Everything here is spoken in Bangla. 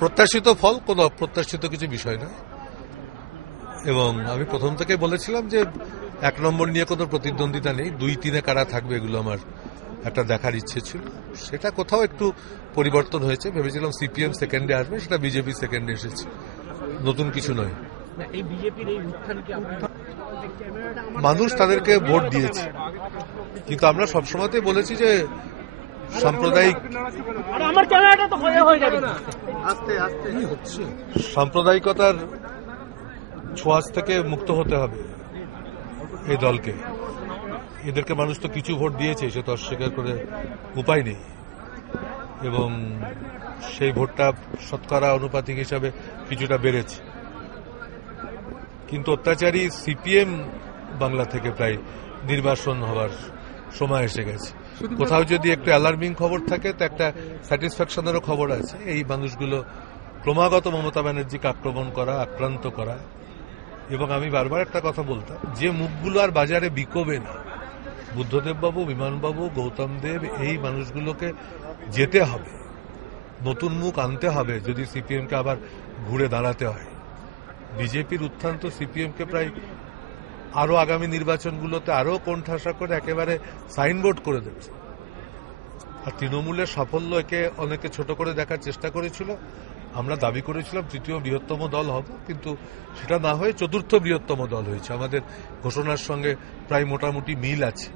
প্রত্যাশিত ফল কোনো অপ্রত্যাশিত কিছু বিষয় না, এবং আমি প্রথম থেকে বলেছিলাম যে 1 নম্বর নিয়ে কোনো প্রতিদ্বন্দ্বিতা নেই, 2-3-এ কারা থাকবে এগুলো আমার একটা দেখার ইচ্ছে ছিল। সেটা কোথাও একটু পরিবর্তন হয়েছে। ভেবেছিলাম সিপিএম সেকেন্ডে আসবে, সেটা বিজেপি সেকেন্ডে এসেছে, নতুন কিছু নয়। মানুষ তাদেরকে ভোট দিয়েছে, কিন্তু আমরা সবসময়তেই বলেছি যে সাম্প্রদায়িকতার ছোঁয়াচ থেকে মুক্ত হতে হবে এই দলকে। এদেরকে মানুষ তো কিছু ভোট দিয়েছে, সে তো অস্বীকার করে উপায় নেই, এবং সেই ভোটটা শতকরা আনুপাতিক হিসাবে কিছুটা বেড়েছে। কিন্তু অত্যাচারী সিপিএম বাংলা থেকে প্রায় নির্বাসন হওয়ার সময় এসে গেছে। কোথাও যদি একটু অ্যালার্মিং খবর থাকে তো একটা স্যাটিসফ্যাকশনেরও খবর আছে। এই মানুষগুলো ক্রমাগত মমতা ব্যানার্জিকে আক্রমণ করা, আক্রান্ত করা, এবং আমি বারবার একটা কথা বলতাম, যে মুখগুলো আর বাজারে বিকোবে না, বুদ্ধদেব বাবু, বিমানবাবু, গৌতম দেব, এই মানুষগুলোকে যেতে হবে, নতুন মুখ আনতে হবে যদি সিপিএমকে আবার ঘুরে দাঁড়াতে হয়। বিজেপির উত্থান তো সিপিএমকে প্রায় আরো আগামী নির্বাচনগুলোতে আরো কোণঠাসা করে একেবারে সাইনবোর্ড করে দেবে। আর তৃণমূলের সাফল্য একে অনেকে ছোট করে দেখার চেষ্টা করেছিল। আমরা দাবি করেছিলাম 3য় বৃহত্তম দল হব, কিন্তু সেটা না হয়ে 4র্থ বৃহত্তম দল হয়েছে। আমাদের ঘোষণার সঙ্গে প্রায় মোটামুটি মিল আছে।